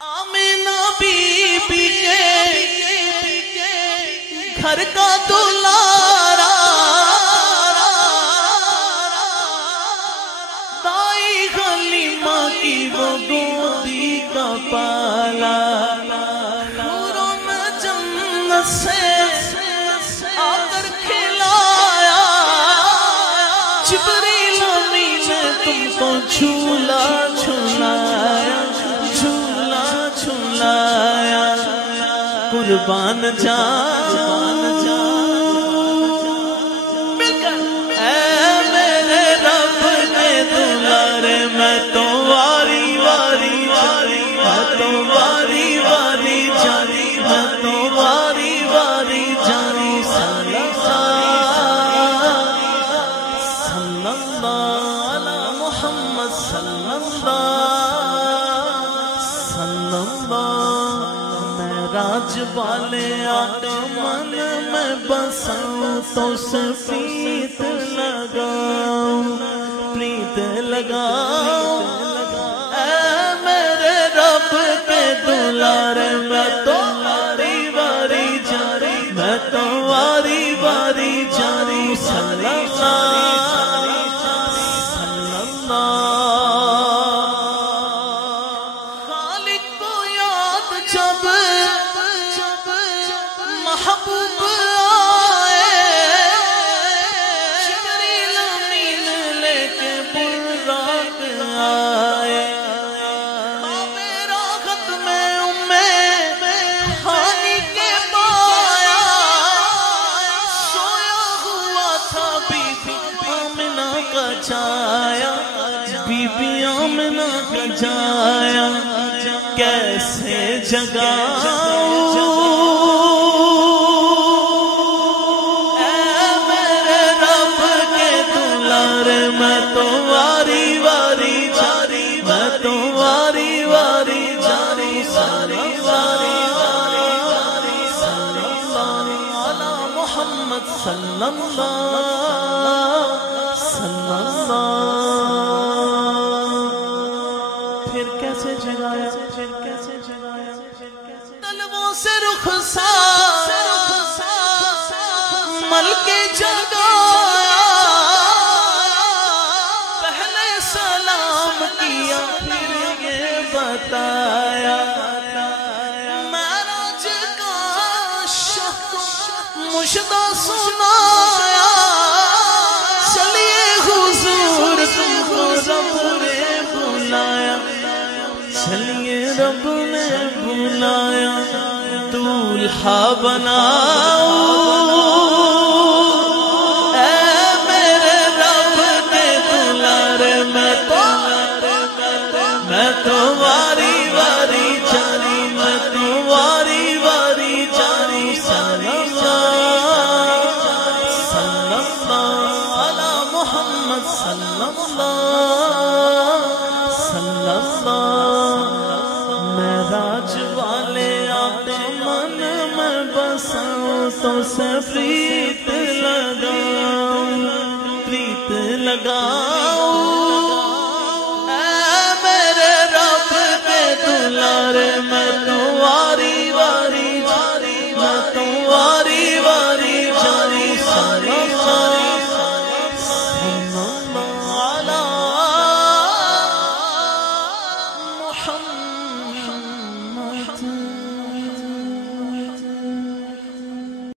Amna be be کے گھر کا دلارا دائی حلیمہ کی وہ گودی کا پالا حوروں نے جنت سے آ کر کھلایا جبریل امین نے تم کو جھولا جھولایا جھولا جھولایا قربان جان اے میرے رب کے دلارے میں تو واری واری واری میں تو واری واری جانی میں تو واری واری جانی صلی اللہ علی محمد صلی اللہ معراج والے آدمان میں بساؤں تو سفید لگاؤں پریت لگاؤں اے میرے رب کے دلارے میں تو واری واری جاری میں تو واری واری جاری صلی اللہ خالق کو یاد جب محبوب آئے جبریل امین لے کے براق آئے بابے راحت میں ہانی کے پایا سویا ہوا تھا بی بی آمنہ کا جایا بی بی آمنہ کا جایا کیسے جگاؤں میں تو واری واری جاری میں تو واری واری جاری صلی اللہ علی محمد صلی اللہ پھر کیسے جگایا طلبوں سے رخسار مل کے جگایا کیا پھر یہ بتایا معراج کا شوق مجھے سنایا چلیے حضور تم کو رب نے بلایا چلیے رب نے بلایا دولہا بناؤ میں تو واری واری جاری میں تو واری واری جاری صلی اللہ علی محمد صلی اللہ معراج والے آدمان میں بساؤں تو سے پریت لگاؤں پریت لگاؤں میں